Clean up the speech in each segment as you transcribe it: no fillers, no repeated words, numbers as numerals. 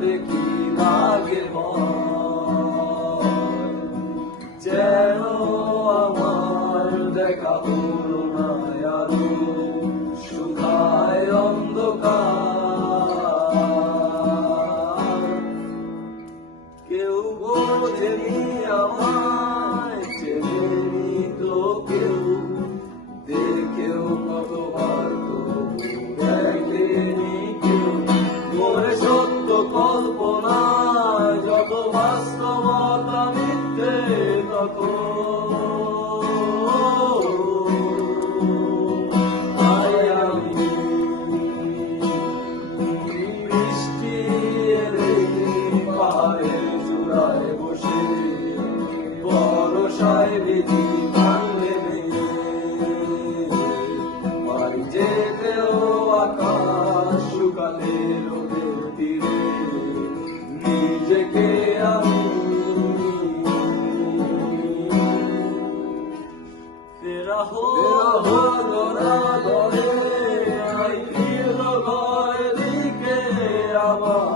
দেখি লাগে যেন আমার দেখা হলো না আলো শুকায় অন্ধকার কেউ বোঝেনি আমায় চেনেনি তো কেউ দেখেও কতবার তো দেখেনি কেউ মনে সত্য কল্পনায় যত বাস্তবতা মিথ্যে তখন বৃষ্টি এলে পাহাড়ের চূড়ায় বসে বরসায় ভিজি ভাঙলে বাড়ি যেতেও আকাশ শুকালে রোদের তীরে নিজেকে আমি ফেরা হলো না ঘরে আই ফিরল ঘরের দিকে আবার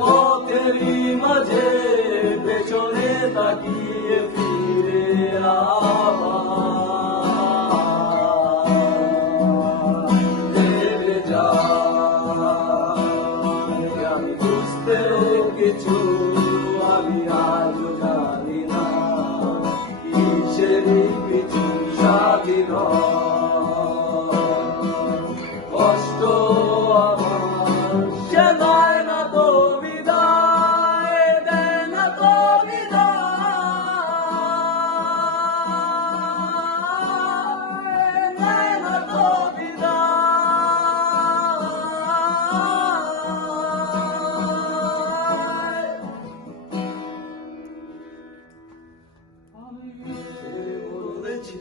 পথেরই মাঝে পেছনে তাকিয়ে ফিরে আবার আমি বুঝতে কিছু আমি আজ জানি না কিসেরই কিছু স্বাধীন কষ্ট আমার সে দেয় না তো বিদায় দেয় না তো বিদায় দেয় না তো বিদায় আমি বলেছি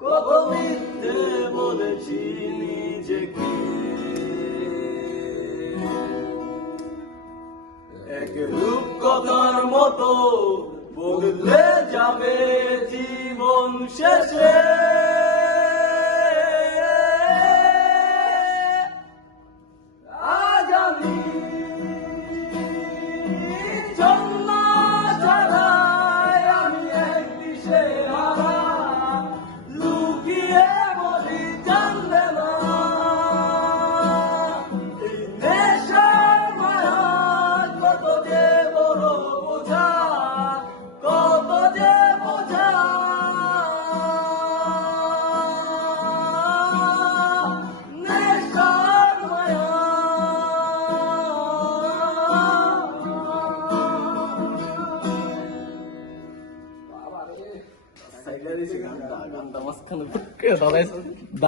কত মিথ্যে বলেছি নিজেকে এক রূপকথার মতো বদলে যাবে জীবন শেষে আজ আমি জন্মা ছাড়াই আমি এক দিশেহারা লুকিয়ে বলি জানলে না এই নেশার মায়া কত যে বড় বোঝা কত যে বোঝা নেশার মায়া গানটা মাঝখানে